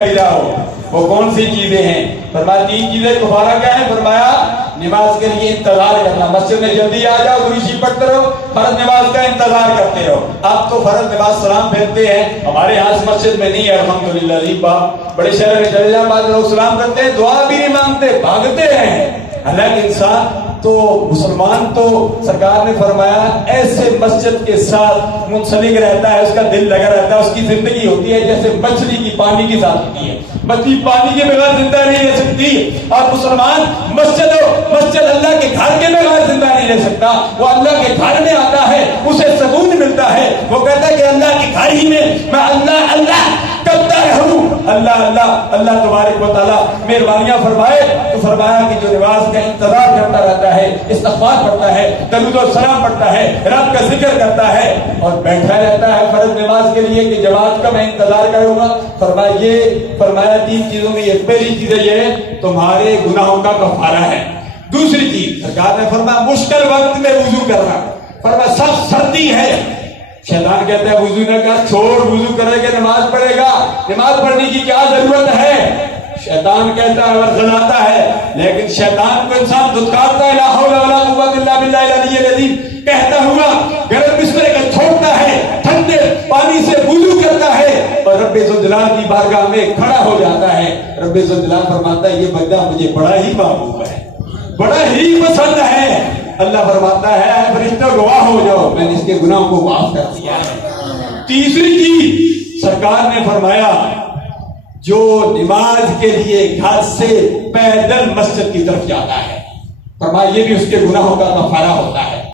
جاؤ وہ کون سی چیزیں ہیں؟ فرمایا تین چیزیں کفارہ کیا ہے؟ فرمایا نماز کے لیے انتظار کرنا، مسجد میں جلدی آ جاؤ درود پڑھتے رہو، فرض نماز کا انتظار کرتے رہو۔ اب تو فرض نماز سلام پھیرتے ہیں، ہمارے ہاں مسجد میں نہیں ہے الحمدللہ، عجیب بات، بڑے شہر میں چلے جاؤ بعض لوگ سلام کرتے ہیں دعا بھی نہیں مانگتے، بھاگتے ہیں۔ حالانکہ انسان تو مسلمان تو سرکار نے فرمایا ایسے مسجد کے ساتھ منسلک رہتا ہے، اس کا دل لگا رہتا ہے، اس کی زندگی ہوتی ہے جیسے مچھلی کی پانی کے ساتھ ہوتی ہے، مچھلی پانی کے بغیر زندہ نہیں رہ سکتی، اور مسلمان مسجد اللہ کے گھر کے بغیر زندہ نہیں رہ سکتا۔ وہ اللہ کے گھر میں آتا ہے اسے سکون ملتا ہے، وہ کہتا ہے کہ اللہ کے گھر ہی میں اللہ اللہ کرتا رہوں، اللہ اللہ اللہ تبارک و تعالیٰ مہربانیاں فرمائے۔ تو فرمایا کہ جو نماز کا انتظار کرتا رہتا ہے، استغفار پڑھتا ہے، درود و سلام پڑھتا ہے، رب کا ذکر کرتا ہے اور بیٹھا رہتا ہے فرض نماز کے لیے کہ جماعت کا میں انتظار کروں گا، فرمایا تین چیزوں میں یہ پہلی چیز یہ ہے تمہارے گناہوں کا کفارہ ہے۔ دوسری چیز سرکار نے فرمایا مشکل وقت میں وضو کرنا، فرمایا سخت سردی ہے، شیطان کہتا ہے وضو نہ کر، چھوڑ، وضو کرے گا نماز پڑھے گا، نماز پڑھنے کی کیا ضرورت ہے؟ شیطان کہتا ہے اور سناتا ہے، لیکن شیطان کو انسان دھتکارتا ہے، لا حول ولا قوت الا باللہ العلی العظیم کہتا ہوا گرم بسترے کا چھوڑتا ہے، ٹھنڈے پانی سے وضو کرتا ہے اور رب ذوالجلال کی بارگاہ میں کھڑا ہو جاتا ہے۔ رب ذوالجلال فرماتا ہے یہ بندہ مجھے بڑا ہی محبوب ہے، بڑا ہی پسند ہے۔ اللہ فرماتا ہے اے فرشتوں گواہ ہو جاؤ میں نے اس کے گناہوں کو معاف کر دیا ہے۔ تیسری چیز سرکار نے فرمایا جو نماز کے لیے گھر سے پیدل مسجد کی طرف جاتا ہے، فرمایا یہ بھی اس کے گناہوں کا کفارہ ہوتا ہے۔